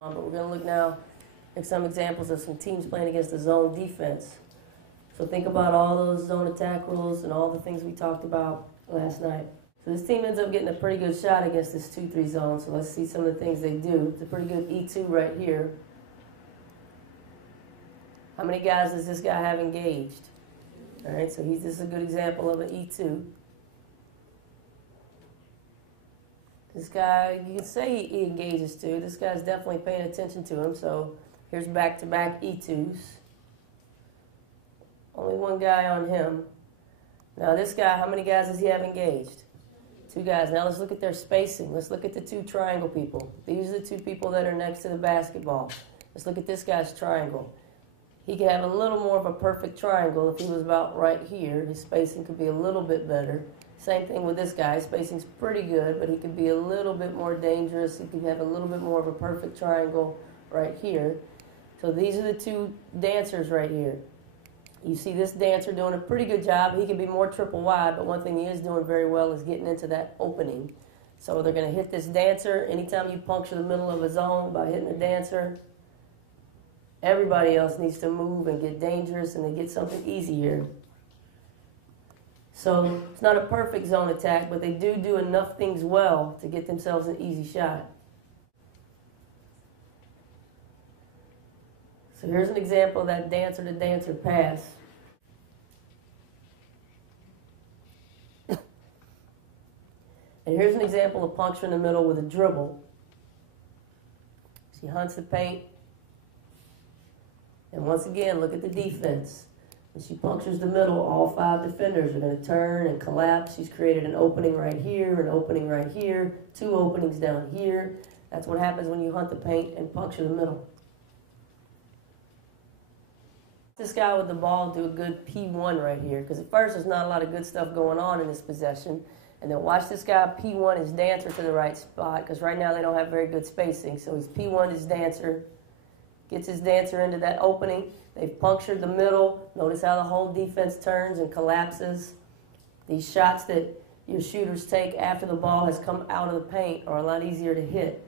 But we're going to look now at some examples of some teams playing against the zone defense. So think about all those zone attack rules and all the things we talked about last night. So this team ends up getting a pretty good shot against this 2-3 zone. So let's see some of the things they do. It's a pretty good E2 right here. How many guys does this guy have engaged? All right, so this is a good example of an E2. This guy, you can say he engages too. This guy's definitely paying attention to him. So here's back-to-back E2s. Only one guy on him. Now this guy, how many guys does he have engaged? 2 guys. Now let's look at their spacing. Let's look at the 2 triangle people. These are the 2 people that are next to the basketball. Let's look at this guy's triangle. He could have a little more of a perfect triangle if he was about right here. His spacing could be a little bit better. Same thing with this guy. His spacing's pretty good, but he could be a little bit more dangerous. He could have a little bit more of a perfect triangle right here. So these are the 2 dancers right here. You see this dancer doing a pretty good job. He can be more triple wide, but one thing he is doing very well is getting into that opening. So they're going to hit this dancer. Anytime you puncture the middle of a zone by hitting a dancer, everybody else needs to move and get dangerous and they get something easy here. So it's not a perfect zone attack, but they do enough things well to get themselves an easy shot. So here's an example of that dancer-to-dancer pass. And here's an example of puncture in the middle with a dribble. She hunts the paint. And once again, look at the defense. When she punctures the middle, all 5 defenders are going to turn and collapse. She's created an opening right here, an opening right here, 2 openings down here. That's what happens when you hunt the paint and puncture the middle. This guy with the ball do a good P1 right here, because at first there's not a lot of good stuff going on in this possession. And then watch this guy P1 his dancer to the right spot, because right now they don't have very good spacing. So he's P1 his dancer, gets his dancer into that opening. They've punctured the middle. Notice how the whole defense turns and collapses. These shots that your shooters take after the ball has come out of the paint are a lot easier to hit.